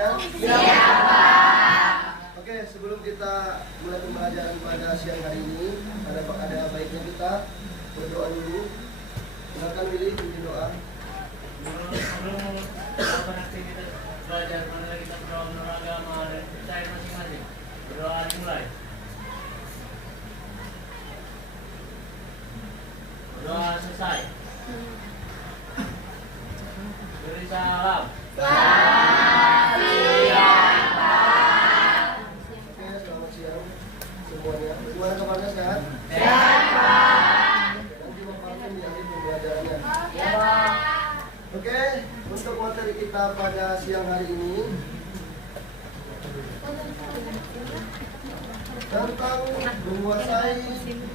semuanya? Siapa? Oke, sebelum kita mulai pembelajaran pada siang hari ini, ada baiknya kita berdoa dulu. Silakan Willy pimpin doa. Sebelum melakukan aktivitas belajar, mana kita berdoa agama dan percaya masing-masing. Berdoa dimulai. Berdoa selesai. Beri salam. Oke, selamat siang semuanya. Gimana kabarnya, sehat? Sehat, Pak. Nanti Bapak akan di akhir pembelajarannya. Ya, Pak. Oke, untuk materi kita pada siang hari ini tentang menguasai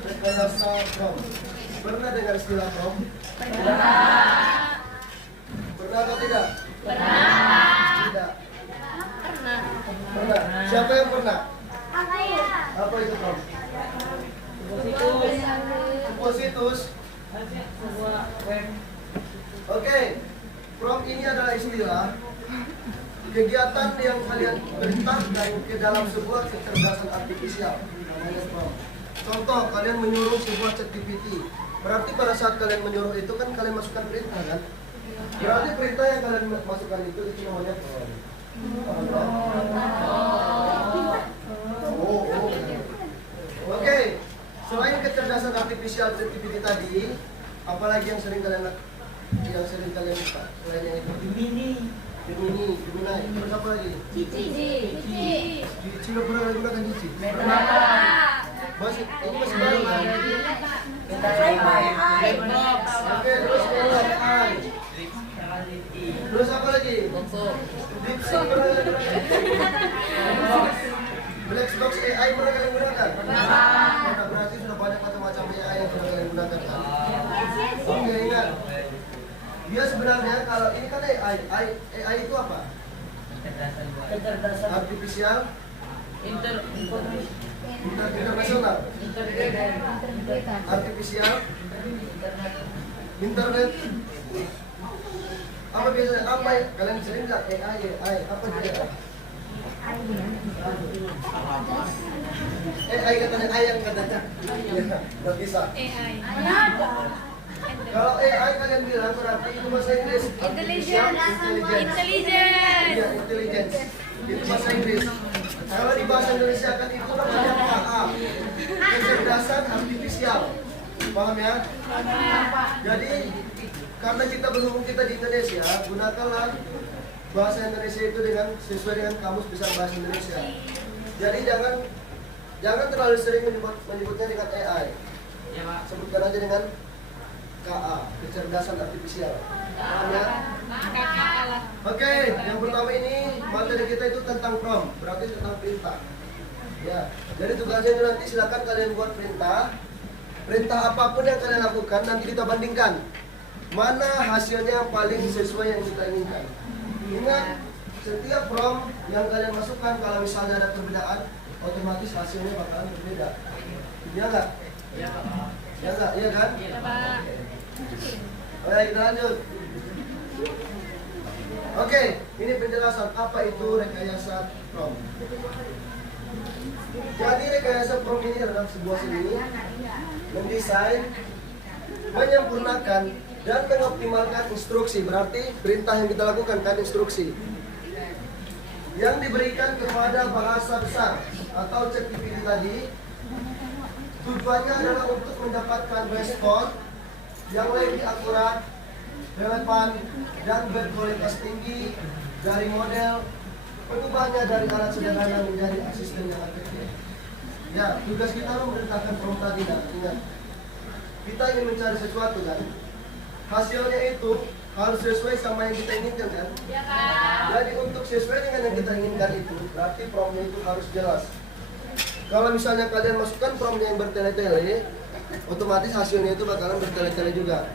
rekayasa prom. Pernah dengar istilah prom? Pernah. Pernah atau tidak? Pernah. Tidak. Pernah. Pernah. Siapa yang pernah? Apa ya? Apa itu prom? Positus. Sebuah web. Oke, prom ini adalah istilah kegiatan yang kalian berikan ke dalam sebuah kecerdasan artifisial, namanya prom. Contoh, kalian menyuruh sebuah ChatGPT. Berarti pada saat kalian menyuruh itu kan kalian masukkan perintah kan? Berarti perintah yang kalian masukkan itu namanya prom. Oke, selain kecerdasan artifisial ChatGPT tadi, apalagi yang sering kalian buka? Selain yang itu, Gemini, terus apa lagi? Cici. Cici, lo pernah gunakan Cici? Pernah. Ini masih baru kan? AI. Oke, terus AI. Terus apa lagi? Dipsy pernah kalian gunakan? Blackbox AI pernah kalian gunakan? Pernah. Berarti sudah banyak macam-macam AI yang pernah kalian gunakan kan? Oke, ingat. Dia sebenarnya kalau ini kan AI itu apa? Kecerdasan Artificial internasional. Artificial internet. Apa biasanya? Apa kalian sering nggak AI? Apa dia? AI katanya ayam katanya. Ya, nggak bisa. Kalau AI kalian bilang berarti itu bahasa Inggris. Artificial Intelligence. Iya, intelligence. Itu bahasa Inggris. Kalau di bahasa Indonesia kan itu namanya KA. Kecerdasan artifisial. Paham ya? Jadi karena kita berhubung kita di Indonesia, gunakanlah bahasa Indonesia itu dengan sesuai dengan kamus besar bahasa Indonesia. Jadi jangan terlalu sering menyebutnya dengan AI. Ya, Pak. Sebutkan aja dengan KA, kecerdasan artifisial. Paham ya? Oke, yang pertama ini materi kita itu tentang prompt, berarti tentang perintah. Ya, jadi tugasnya itu nanti silakan kalian buat perintah apapun yang kalian lakukan nanti kita bandingkan mana hasilnya yang paling sesuai yang kita inginkan. Ingat, setiap prompt yang kalian masukkan kalau misalnya ada perbedaan, otomatis hasilnya bakalan berbeda. Iya nggak? Ya, Pak. Ya nggak? Iya kan? Ya, Pak. Oke, kita lanjut. Oke, ini penjelasan apa itu rekayasa prompt. Jadi rekayasa prompt ini adalah sebuah seni mendesain, menyempurnakan dan mengoptimalkan instruksi. Berarti perintah yang kita lakukan kan instruksi yang diberikan kepada bahasa besar atau ChatGPT tadi. Tujuannya adalah untuk mendapatkan respon yang lebih akurat, relevan, dan berkualitas tinggi dari model, mengubahnya dari alat sederhana menjadi asisten yang efektif. Ya, tugas kita memerintahkan prompt tadi, ingat. Kita ingin mencari sesuatu kan, hasilnya itu harus sesuai sama yang kita inginkan kan. Ya, Pak. Jadi untuk sesuai dengan yang kita inginkan itu, berarti promptnya itu harus jelas. Kalau misalnya kalian masukkan promptnya yang bertele-tele, otomatis hasilnya itu bakalan bertele-tele juga.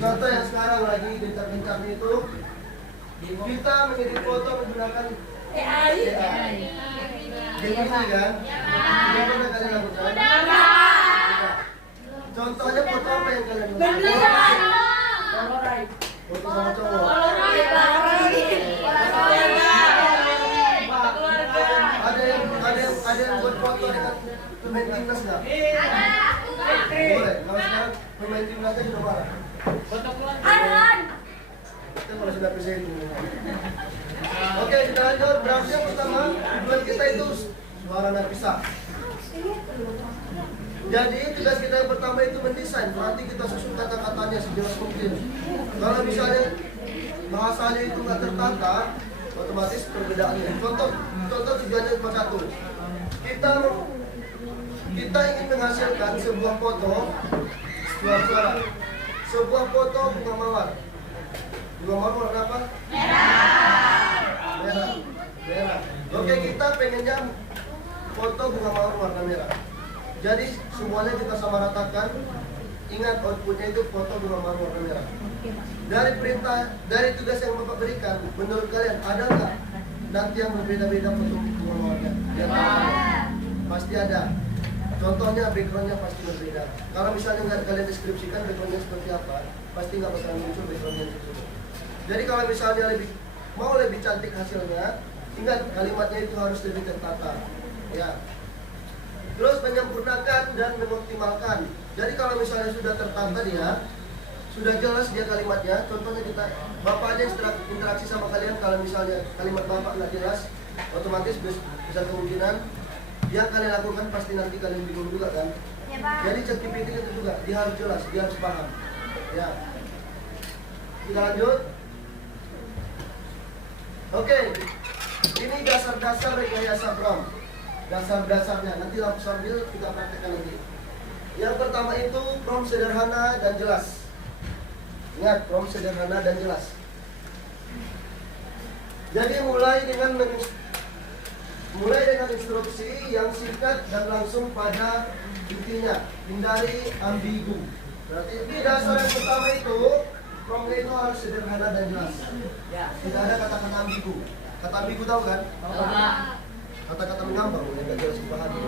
Contoh yang sekarang lagi gencar-gencar itu, kita mengedit foto menggunakan AI. Gemini kan? Yang pernah kalian lakukan? Contohnya foto apa yang kalian lakukan? Foto sama cowok. pemain timnas nggak? Ada aku. Boleh. Kalau sekarang pemain timnasnya sudah marah. Foto keluar. Aron. Kita kalau sudah presiden. Oke, kita lanjut. Berarti yang pertama, tujuan kita itu suara napisah. Jadi tugas kita yang pertama itu mendesain. Berarti kita susun kata-katanya sejelas mungkin. Kalau misalnya bahasanya itu nggak tertata, otomatis perbedaannya. Contoh tujuannya cuma satu. Kita ingin menghasilkan sebuah foto, suara. Sebuah foto bunga mawar. Bunga mawar warna apa? Merah. Oke, kita pengennya foto bunga mawar warna merah. Jadi semuanya kita sama ratakan. Ingat outputnya itu foto bunga mawar warna merah. Dari tugas yang Bapak berikan, menurut kalian ada nggak nanti yang berbeda-beda foto bunga mawarnya? Ya, pasti ada. Contohnya backgroundnya pasti berbeda. Kalau misalnya nggak kalian deskripsikan backgroundnya seperti apa, pasti nggak bakal muncul backgroundnya itu. Jadi kalau misalnya mau lebih cantik hasilnya, ingat kalimatnya itu harus lebih tertata. Ya. Terus menyempurnakan dan mengoptimalkan. Jadi kalau misalnya sudah tertata dia, sudah jelas dia kalimatnya. Contohnya Bapak aja interaksi sama kalian. Kalau misalnya kalimat Bapak nggak jelas, otomatis bisa kemungkinan yang kalian lakukan pasti nanti kalian bingung juga kan. Ya, Pak. Jadi ChatGPT itu juga dia harus jelas, dia harus paham. Ya. Kita lanjut. Oke. Ini dasar-dasar rekayasa prompt. Dasar-dasarnya nanti langsung sambil kita praktekkan nanti. Yang pertama itu prompt sederhana dan jelas. Ingat, prompt sederhana dan jelas. Jadi mulai dengan instruksi yang singkat dan langsung pada intinya. Hindari ambigu. Berarti di dasar yang pertama itu promptnya itu harus sederhana dan jelas. Tidak ada kata-kata ambigu. Kata ambigu tahu kan? Kata-kata mengambang yang tidak jelas dipahami.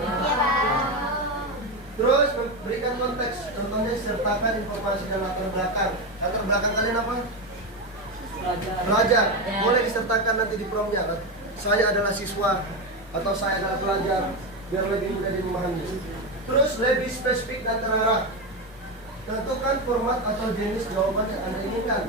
Terus berikan konteks. Contohnya sertakan informasi dan latar belakang. Latar belakang kalian apa? Pelajar. Boleh disertakan nanti di promptnya. Saya adalah siswa atau saya adalah pelajar, biar lebih mudah dimahami. Terus lebih spesifik dan terarah. Tentukan format atau jenis jawaban yang Anda inginkan.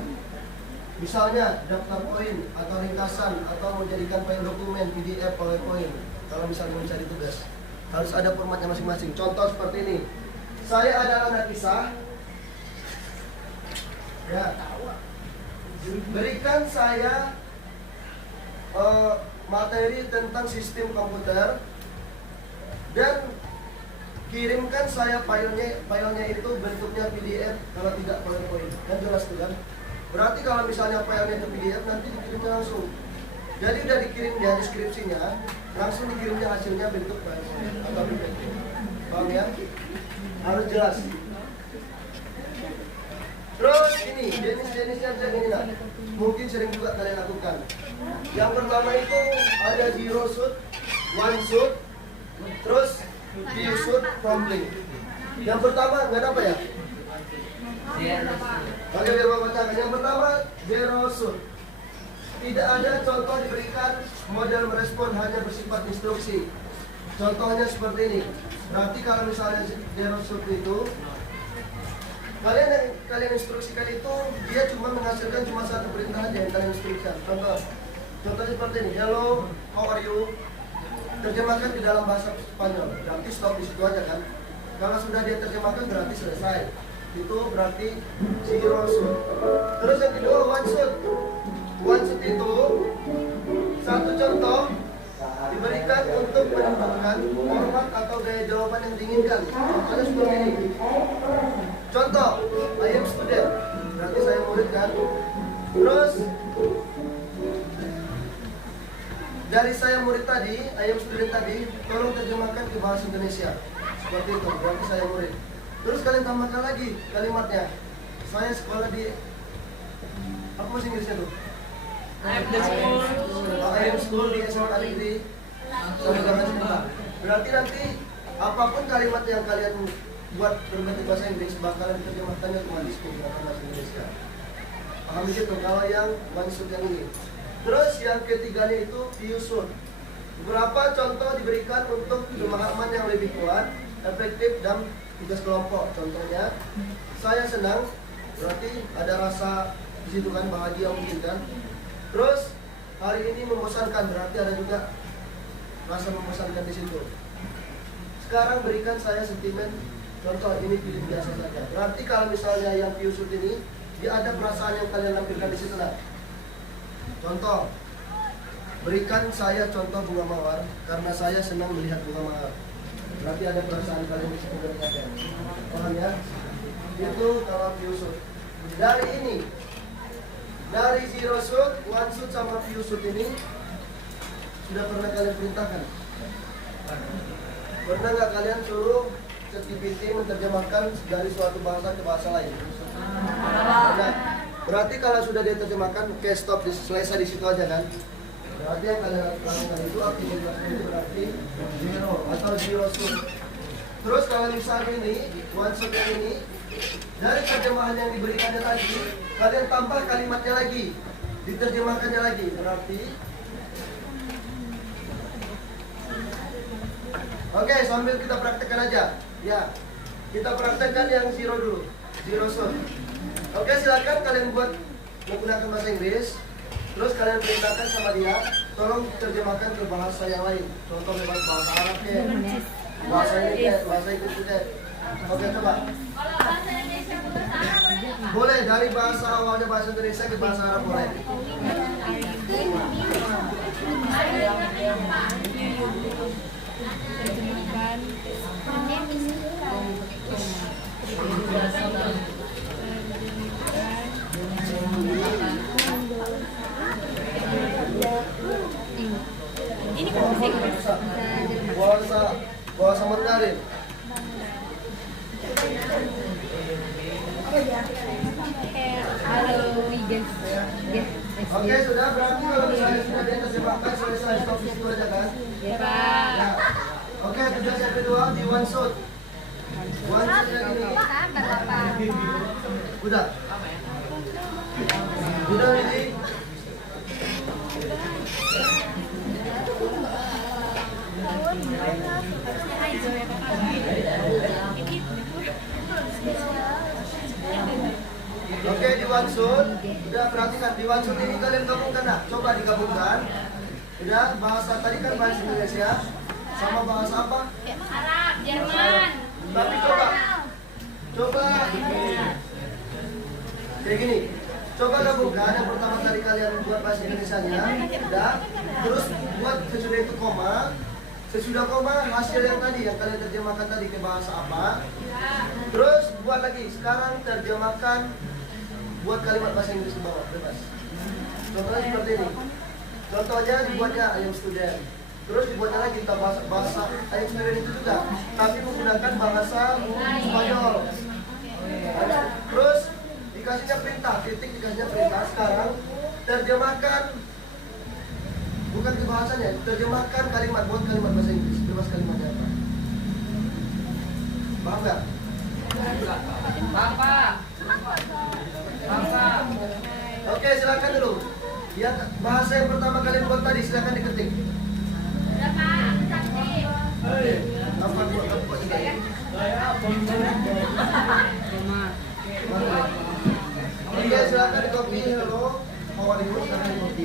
Misalnya daftar poin atau ringkasan atau menjadikan file dokumen PDF, PowerPoint. Kalau misalnya mencari tugas, harus ada formatnya masing-masing. Contoh seperti ini. Saya adalah anak kisah. Ya. Berikan saya materi tentang sistem komputer dan kirimkan saya filenya itu bentuknya PDF kalau tidak PowerPoint. Kan jelas tuh kan? Berarti kalau misalnya filenya itu PDF nanti dikirimnya langsung. Jadi udah dikirim ya deskripsinya, langsung dikirimnya hasilnya bentuk PowerPoint atau PDF. Paham ya? Harus jelas. Terus ini jenis-jenisnya ini lah. Mungkin sering juga kalian lakukan. Yang pertama itu ada zero shoot, one shoot, terus few shoot, tumbling. Yang pertama nggak ada apa ya? Oke, biar Bapak bacakan. Yang pertama zero shoot. Tidak ada contoh diberikan, model merespon hanya bersifat instruksi. Contohnya seperti ini. Berarti kalau misalnya zero shoot itu kalian instruksikan itu dia cuma menghasilkan cuma satu perintah aja yang kalian instruksikan. Contohnya seperti ini. Hello, how are you? Terjemahkan di dalam bahasa Spanyol. Berarti stop di situ aja kan. Kalau sudah dia terjemahkan berarti selesai. Itu berarti zero shoot. Terus yang kedua one shoot. One shoot itu satu contoh diberikan untuk menentukan format atau gaya jawaban yang diinginkan. Contohnya seperti ini. Contoh, I am student. Berarti saya murid kan. Terus dari saya murid tadi, I am student tadi, tolong terjemahkan ke bahasa Indonesia. Seperti itu, berarti saya murid. Terus kalian tambahkan lagi kalimatnya. Saya sekolah di apa bahasa Inggrisnya tuh? I am school di SMA Negeri Saudara Cinta. Berarti nanti apapun kalimat yang kalian buat berbentuk bahasa Inggris bakalan diterjemahkannya otomatis ke bahasa Indonesia. Paham gitu kalau yang one shoot yang ini. Terus yang ketiganya itu few shoot. Beberapa contoh diberikan untuk pemahaman yang lebih kuat. efektif dan tugas kelompok. Contohnya, saya senang, berarti ada rasa di situ kan, bahagia mungkin kan. Terus hari ini membosankan, berarti ada juga rasa membosankan di situ. Sekarang berikan saya sentimen, contoh ini film biasa saja. Berarti kalau misalnya yang piusut ini, dia ada perasaan yang kalian lampirkan di situ lah. Contoh, berikan saya contoh bunga mawar karena saya senang melihat bunga mawar. Berarti ada perasaan kalian di situ berkata. Paham ya? Itu kalau piusut. Dari ini, dari zero shoot, one shoot sama piusut ini sudah pernah kalian perintahkan? Pernah nggak kalian suruh ChatGPT menerjemahkan dari suatu bahasa ke bahasa lain? Nah, berarti kalau sudah diterjemahkan, oke stop, selesai di situ aja kan? Berarti yang kalian lakukan itu aktivitasnya itu berarti zero atau zero shoot. Terus kalau misalnya ini, one shot yang ini, dari terjemahan yang diberikannya tadi, kalian tambah kalimatnya lagi, diterjemahkannya lagi, berarti oke, sambil kita praktekkan aja. Ya, kita praktekkan yang zero dulu, zero shoot. Oke, silakan kalian buat menggunakan bahasa Inggris. Terus kalian perintahkan sama dia, tolong terjemahkan ke bahasa yang lain. Contoh lewat bahasa Arab kayak, bahasa ini kayak, bahasa Inggris kayak. Oke, coba. Kalau bahasa Indonesia ke bahasa Arab boleh nggak? Boleh dari bahasa awalnya bahasa Indonesia ke bahasa Arab boleh. Ini kan bahasa Bahasa Mandarin. Oke, sudah berarti kalau misalnya sudah diterjemahkan selesai stop di situ aja kan? Ya, Pak. Ya. Oke, tugas yang kedua di one shot. One shot yang ini. Udah. Udah ini. Oke, di one shot. Udah perhatikan di one shot ini kalian gabungkan dah. Coba digabungkan. Udah, bahasa tadi kan bahasa Indonesia sama bahasa apa? Arab, Jerman. Tapi coba kayak gini. Coba gabungkan yang pertama tadi kalian buat bahasa Indonesianya, udah. Terus buat sesudah itu koma. Sesudah koma hasil yang tadi yang kalian terjemahkan tadi ke bahasa apa? Terus buat lagi. Sekarang terjemahkan buat kalimat bahasa Inggris di bawah, bebas. Contohnya seperti ini. Contohnya dibuatnya I am student. Terus dibuatnya lagi kita bahasa I am student itu juga, tapi menggunakan bahasa Spanyol. Terus dikasihnya perintah, titik dikasihnya perintah. Sekarang terjemahkan, bukan ke bahasanya, terjemahkan kalimat, buat kalimat bahasa Inggris, bebas kalimatnya apa. Paham nggak? Bapak. Oke, silakan dulu. Ya, bahasa yang pertama kalian buat tadi, silakan diketik. Udah, Pak. Cantik. Apa buat ini? Oke, silakan di copy. Halo, how are you? Silakan di copy.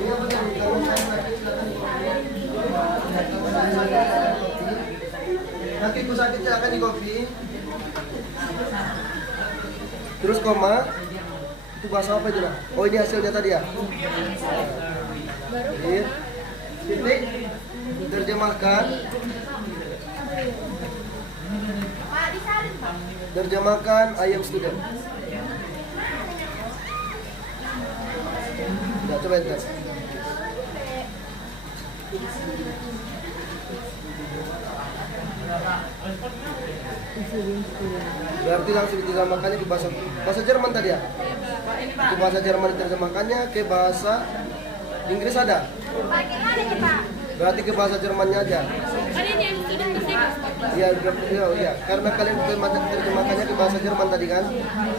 Ini apa tadi? Kalau saya sakit, silakan di copy. Kalau saya sakit, silakan di copy. Kakiku sakit, silakan di copy. Terus koma. Itu bahasa apa itu lah? Oh, ini hasilnya tadi ya? Titik. Terjemahkan. Terjemahkan I am student. Udah, coba enter. Berarti langsung diterjemahkannya ke bahasa Jerman tadi ya? Ke bahasa Jerman diterjemahkannya, ke bahasa Inggris ada? Berarti ke bahasa Jermannya aja. Kan ini yang sudah Iya. Karena kalian terjemahkannya ke bahasa Jerman tadi kan.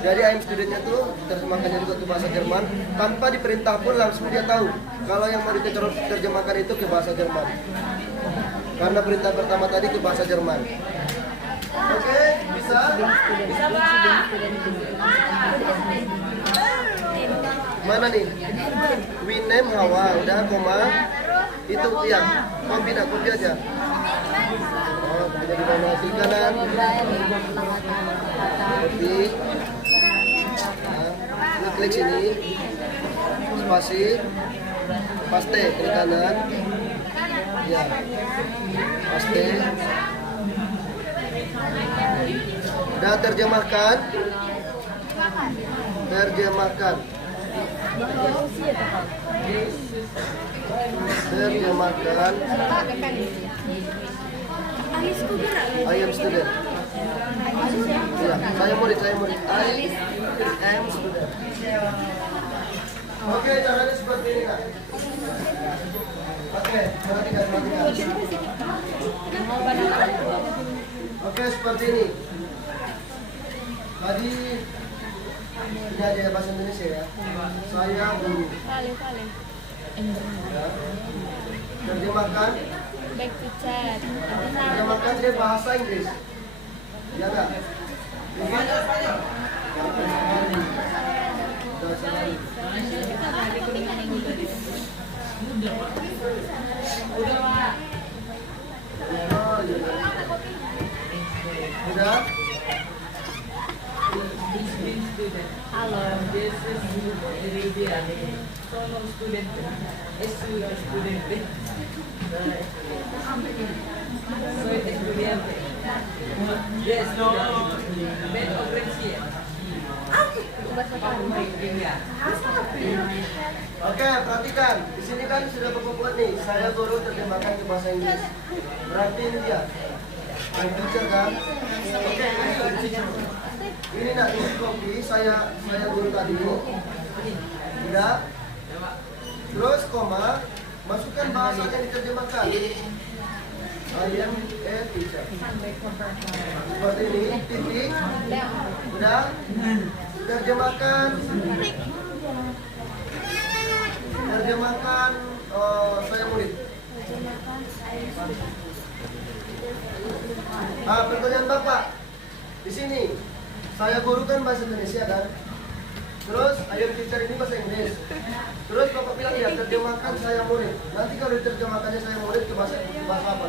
Jadi I am student-nya tuh terjemahkannya juga ke bahasa Jerman. Tanpa diperintah pun langsung dia tahu kalau yang mau diterjemahkan itu ke bahasa Jerman. Karena perintah pertama tadi ke bahasa Jerman. Oke, bisa? Bisa, Pak. Mana nih? We name Hawa, udah koma. Itu ya, kopi aja. Oh, kita di bawah kiri kanan. Kopi. Nah, klik sini. Spasi. Paste kiri kanan. Ya. Paste. Dan terjemahkan. Terjemahkan. Terjemahkan. I am student. Ya, saya murid. I am student. Oke, caranya seperti ini, Kak. Oke, perhatikan. Oke, seperti ini. Tadi ini aja bahasa Indonesia ya. Saya guru. Ya. Terjemahkan. Back to chat. Terjemahkan dia bahasa Inggris. Ya enggak? Udah? Halo. This is Lydia. Solo student. Student. Soy estudiante. Yes, no. Ben ofreci. Oke, perhatikan. Di sini kan sudah buat nih. Saya guru terjemahkan ke bahasa Inggris. Berarti ini dia. I'm teacher kan? Oke, ini nak ini kopi. Saya guru tadi. Udah. Terus koma. Masukkan bahasa yang diterjemahkan. I am a teacher. Seperti ini, titik. Udah. Terjemahkan. Saya murid. Pertanyaan Bapak. Di sini, saya guru kan bahasa Indonesia kan? Terus, I am teacher ini bahasa Inggris. Terus Bapak bilang ya, terjemahkan saya murid. Nanti kalau diterjemahkannya saya murid ke bahasa apa?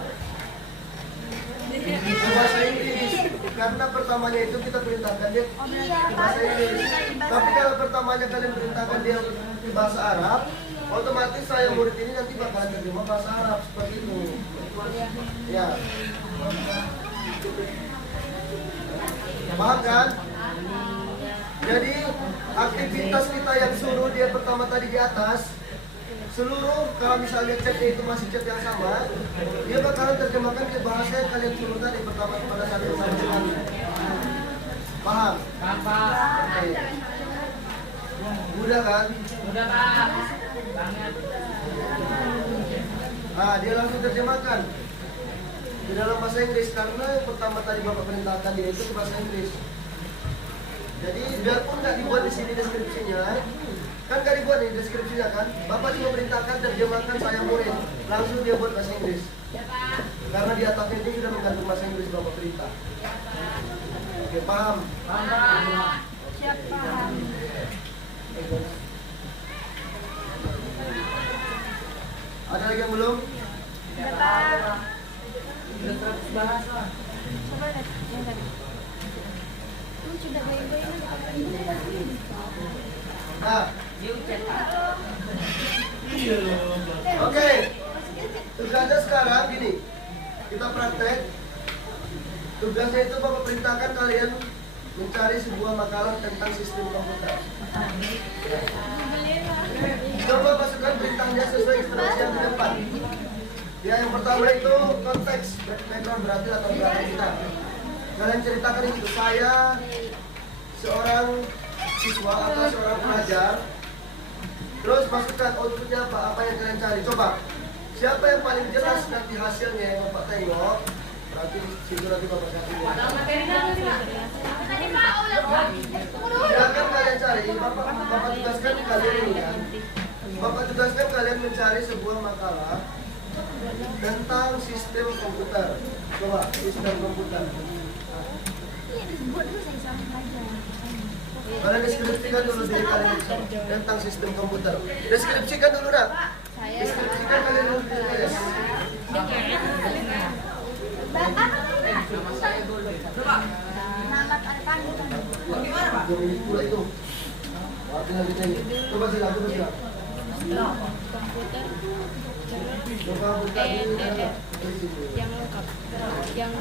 Ke bahasa Inggris. Karena pertamanya itu kita perintahkan dia ke bahasa Inggris. Tapi kalau pertamanya kalian perintahkan dia ke bahasa Arab, otomatis saya murid ini nanti bakalan terjemah bahasa Arab seperti itu. Ya. Paham kan? Jadi aktivitas kita yang suruh dia pertama tadi di atas, seluruh kalau misalnya chatnya itu masih chat yang sama, dia bakalan terjemahkan ke bahasa yang kalian suruh tadi pertama pada saat yang sama sekali. Paham? Oke. Mudah kan? Mudah, Pak. Banget. Nah, dia langsung terjemahkan di dalam bahasa Inggris karena yang pertama tadi Bapak perintahkan dia itu ke bahasa Inggris. Jadi biarpun nggak dibuat di sini deskripsinya, kan nggak dibuat di deskripsinya kan, Bapak cuma perintahkan terjemahkan saya murid, langsung dia buat bahasa Inggris. Karena di atasnya itu sudah menggantung bahasa Inggris Bapak perintah. Oke, paham? Paham. Siap, paham. Ada lagi yang belum? Udah, Pak. Udah 100 bahasa. Coba lihat yang tadi. Sudah baik-baik. Nah, oke. Tugasnya sekarang gini, kita praktek. Tugasnya itu Bapak perintahkan kalian mencari sebuah makalah tentang sistem komputer. Coba masukkan perintahnya sesuai instruksi yang di depan. Ya, yang pertama itu konteks, background berarti latar belakang kita. Kalian ceritakan itu, saya seorang siswa atau seorang pelajar. Terus masukkan outputnya apa yang kalian cari. Coba, siapa yang paling jelas nanti hasilnya yang Bapak tengok, berarti situ nanti Bapak kasih. Silakan kalian cari, Bapak tugaskan kalian ini kan. Bapak tugaskan kalian mencari sebuah makalah tentang sistem komputer. Coba sistem komputer. Iya, disebut dulu saya sama aja. Kalian deskripsikan dulu diri kalian tentang sistem komputer. Deskripsikan dulu dah. Deskripsikan kalian dulu diri kalian. Nama Arfan. Jadi pula itu. Waktu lagi tanya. Coba silakan, coba silakan. Komputer Coba buka dulu. yang lengkap, yang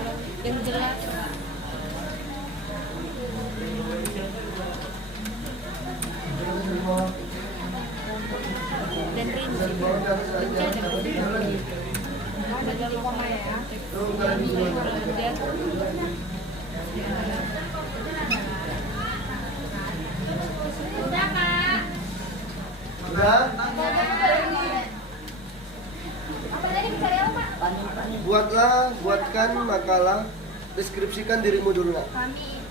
jelas. Dan rinci. Bagi koma ya. Kemudian udah Kak. Sudah? Apa tadi bicara apa? Buatkan makalah. Deskripsikan dirimu dulu nak. Kami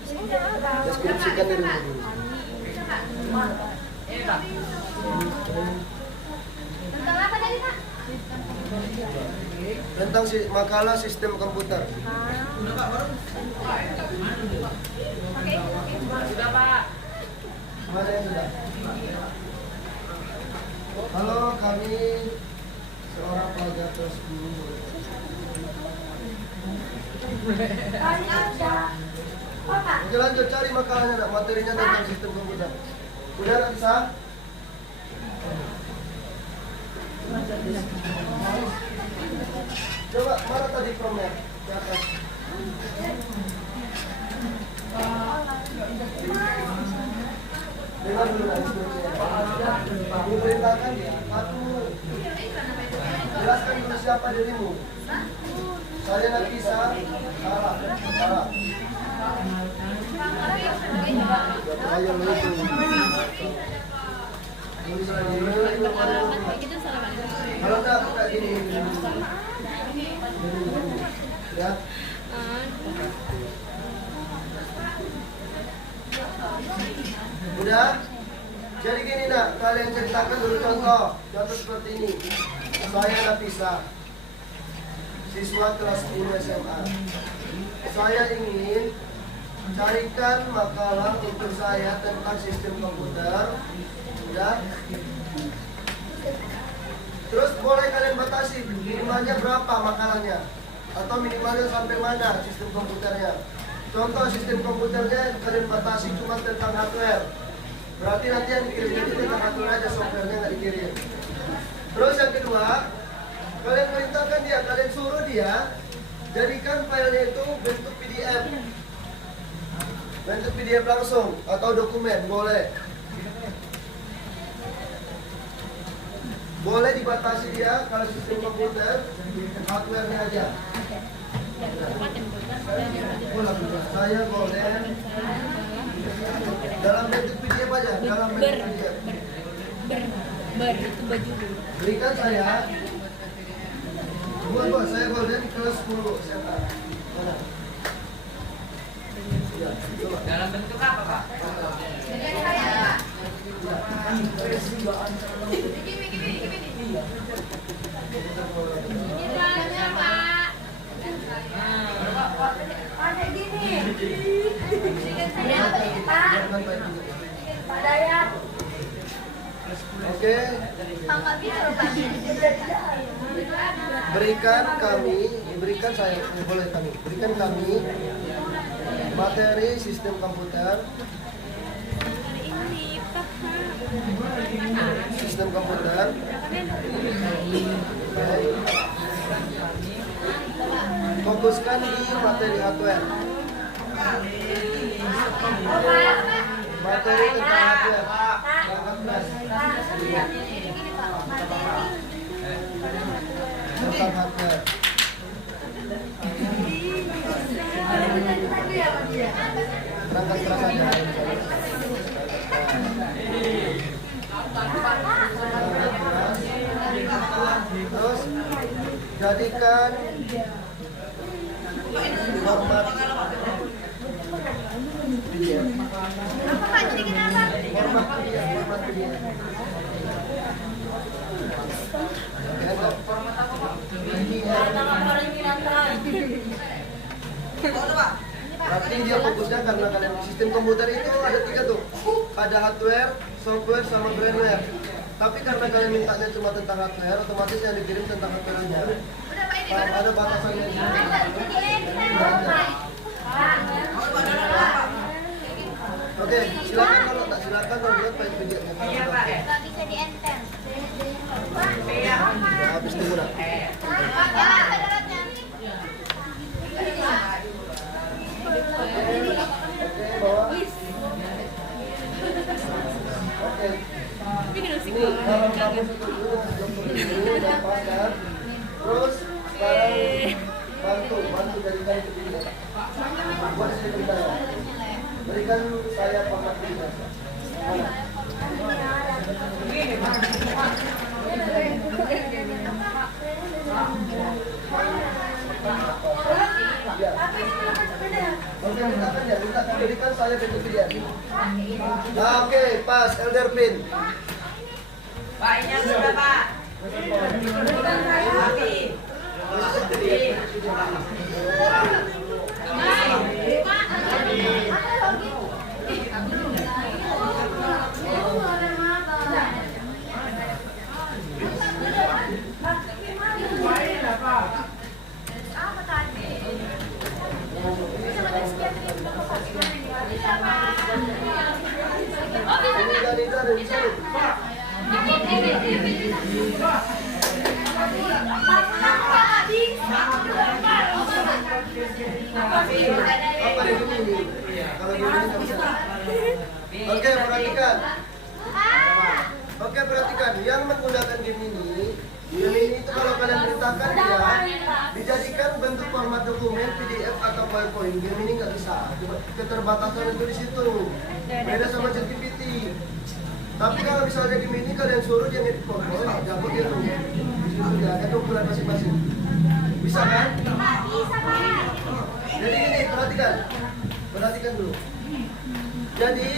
Deskripsikan dirimu dulu. tentang apa tadi Kak? Tentang makalah sistem komputer. Sudah Pak. Mana yang sudah? Halo, kami seorang pelajar kelas 10. Oke, lanjut cari makalahnya nak, materinya tentang sistem komputer. Udah nak bisa? Coba mana tadi promnya? Ke atas. Dengar dulu nak instruksinya. Diperintahkan ya, aku jelaskan dulu siapa dirimu. Saya Nafisa, salah. Ayo itu. Kalau enggak buka gini. Ya. Udah? Jadi gini nak, kalian ceritakan dulu contoh seperti ini. Saya Nafisa, siswa kelas 10 SMA. Saya ingin carikan makalah untuk saya tentang sistem komputer. Udah? Terus boleh kalian batasi minimalnya berapa makalahnya, atau minimalnya sampai mana sistem komputernya. Contoh sistem komputernya kalian batasi cuma tentang hardware. Berarti nanti yang dikirim itu tentang hardware aja, softwarenya nggak dikirim. Terus yang kedua, kalian perintahkan dia, kalian suruh dia jadikan filenya itu bentuk PDF. Bentuk PDF langsung atau dokumen, boleh. Boleh dibatasi dia kalau sistem komputer hardware-nya aja. Saya boleh dalam bentuk PDF aja, dalam bentuk PDF. Itu baju dulu. Berikan saya. Buat saya boleh kelas 10 SMA. Mana? Dalam bentuk apa Pak? Ini banyak Pak. Ada gini. Ada ini Pak. Ada ya. Oke. Tanggal biru Pak. Berikan saya, boleh kami. Berikan kami materi sistem komputer. Sistem komputer. Fokuskan di materi hardware. Materi tentang hardware. Tentang hardware. Perangkat keras aja. Terus jadikan format PDF. Format PDF. Format apa Pak? berarti dia fokusnya karena kalian sistem komputer itu ada 3 tuh. Ada hardware, software, sama firmware. Tapi karena kalian mintanya cuma tentang hardware, otomatis yang dikirim tentang hardware aja. Ada batasannya di sini. Oke, silakan kalau tak silakan kalau buat pakai videonya. Iya Pak. Nggak bisa di enter. Ya, habis tunggu dah. Oke, bawa. Oke. Ini dalam kamus itu dulu lepaskan. Terus sekarang bantu jadikan itu video. Buat saya berikan saya pangkat video. Oke, minta berikan saya bentuk video. Nah, oke, pas Elder Pin. Pak, ini yang sudah Pak. Api. Ini dari sini. Apa yang ini? Kalau gini nggak bisa. Oke, perhatikan. Oke, perhatikan. Yang menggunakan game ini itu kalau kalian perintahkan dia dijadikan bentuk format dokumen, PDF atau PowerPoint. Game ini nggak bisa. Keterbatasan itu di situ. Beda sama ChatGPT. Tapi kalau misalnya game ini kalian suruh dia ngedit foto, jago dia tuh. Di situ dia ada ukuran masing-masing. Bisa kan? Bisa Pak. Jadi ini perhatikan dulu. Jadi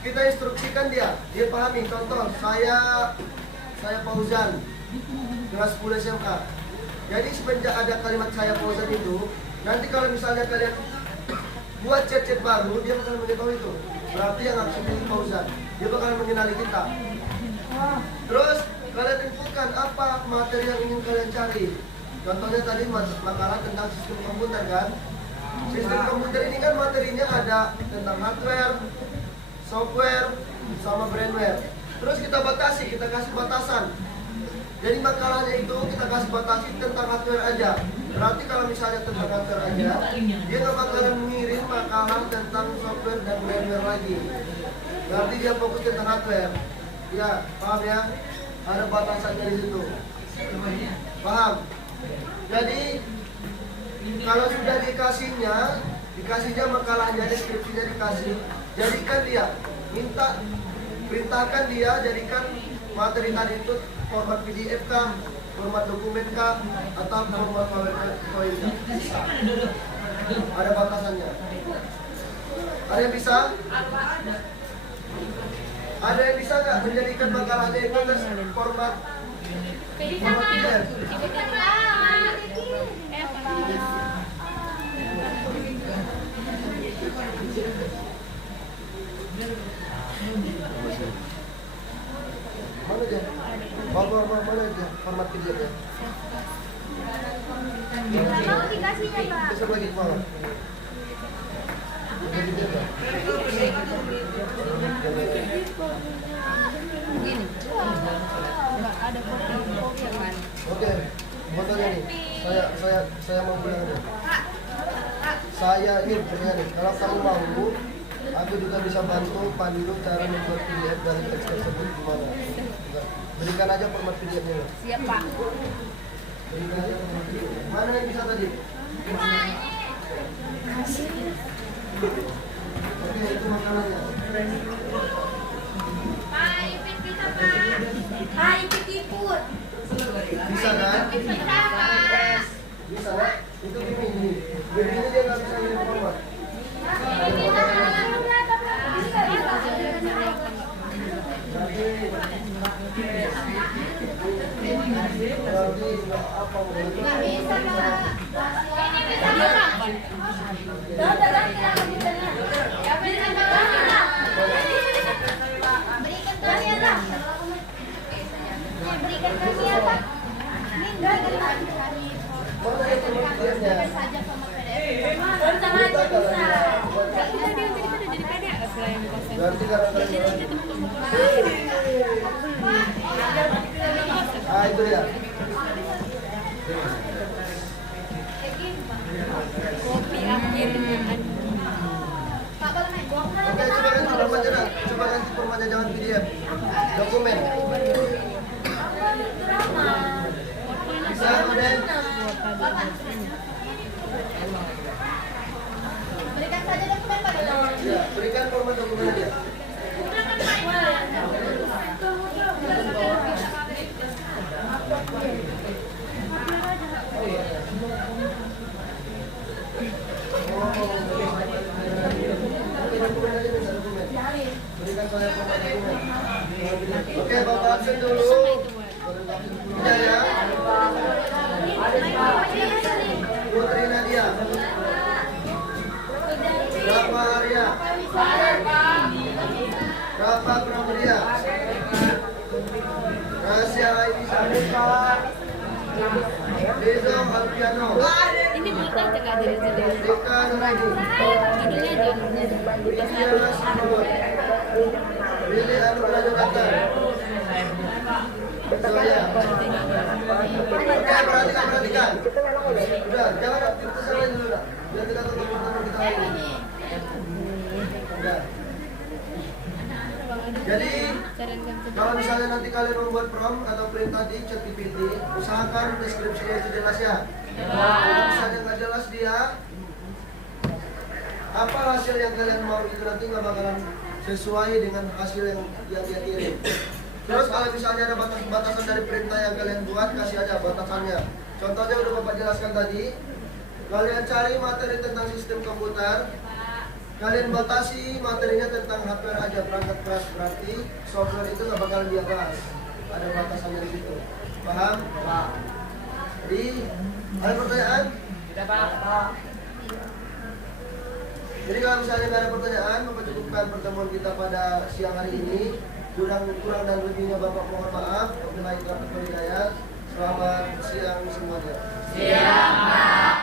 kita instruksikan dia pahami. Contoh, saya Fauzan, kelas 10 SMA. Jadi semenjak ada kalimat saya Fauzan itu, nanti kalau misalnya kalian buat chat-chat baru, dia bakal mengetahui itu. Berarti yang aktif Fauzan, dia bakal mengenali kita. Terus kalian infokan apa materi yang ingin kalian cari. Contohnya tadi makalah tentang sistem komputer kan. Sistem komputer ini kan materinya ada tentang hardware, software, sama firmware. Terus kita kasih batasan. Jadi makalahnya itu kita kasih batasi tentang hardware aja. Berarti kalau misalnya tentang hardware aja, dia nggak bakalan mengirim makalah tentang software dan firmware lagi. Berarti dia fokus tentang hardware. Ya, paham ya? Ada batasannya di situ. Paham? Jadi kalau sudah dikasihnya makalahnya, deskripsinya dikasih, jadikan dia, perintahkan dia jadikan materi tadi itu format PDF kah, format dokumen kah, atau format PowerPoint kah? Bisa. Ada batasannya. Ada yang bisa? Ada yang bisa nggak menjadikan makalahnya itu format PDF? Mana dia? Mana dia? Format PDF ya? Mau dikasihnya Pak. Besok lagi ke bawah. Gini. Enggak ada kopi yang mana. Oke, fotonya nih. Saya mau bilang nih. Saya ini fotonya nih. Kalau kamu mau, aku juga bisa bantu pandu cara membuat PDF dari teks tersebut gimana. Berikan aja format PDF-nya. Siap Pak. Berikan aja format PDF. Mana yang bisa tadi? Oke, itu makalahnya. Pak, Ipit bisa Pak. Pak, Ipit ikut. Bisa kan? Bisa Pak. Bisa kan? Itu gini. Gini dia nggak bisa ngirim format. Berarti nggak apa? Nggak bisa Pak. Mana yang pengertiannya? Berarti karena itu dia. Oke, coba ganti formatnya dah. Coba ganti formatnya, jangan PDF. Dokumen. Bisa, Oden? Berikan saja dokumen Pak Dodo. Ya, berikan format dokumen aja. Berikan saya format dokumen. Oke, Bapak absen dulu. Ya. Putri Nadia. Rafa Arya. Rafa Pramudia. Rahasia Aisyah. Reza Alfiano. Ini bukan tengah dari sendiri. Deka Nuradi. Judulnya Widya Sinubot. Willy Anugrah Jonathan. Zoya. Oke, perhatikan. Udah, jangan aktif kesalahan dulu dah. Biar kita tetap bersama kita lagi. Udah. Jadi, kalau misalnya nanti kalian membuat prom atau print tadi chat PPT, usahakan deskripsinya itu jelas ya. Kalau misalnya nggak jelas dia, apa hasil yang kalian mau itu nanti nggak bakalan sesuai dengan hasil yang dia kirim. Terus kalau misalnya ada batasan dari perintah yang kalian buat, kasih aja batasannya. Contohnya udah Bapak jelaskan tadi. Kalian cari materi tentang sistem komputer. Kalian batasi materinya tentang hardware aja, perangkat keras. Berarti software itu nggak bakalan dia bahas. Ada batasannya di situ. Paham? Pak. Jadi, ada pertanyaan? Tidak, Pak. Jadi kalau misalnya nggak ada pertanyaan, Bapak cukupkan pertemuan kita pada siang hari ini. Kurang dan lebihnya Bapak mohon maaf. Wabillahi taufiq wal hidayah. Selamat siang semuanya. Siap, Pak.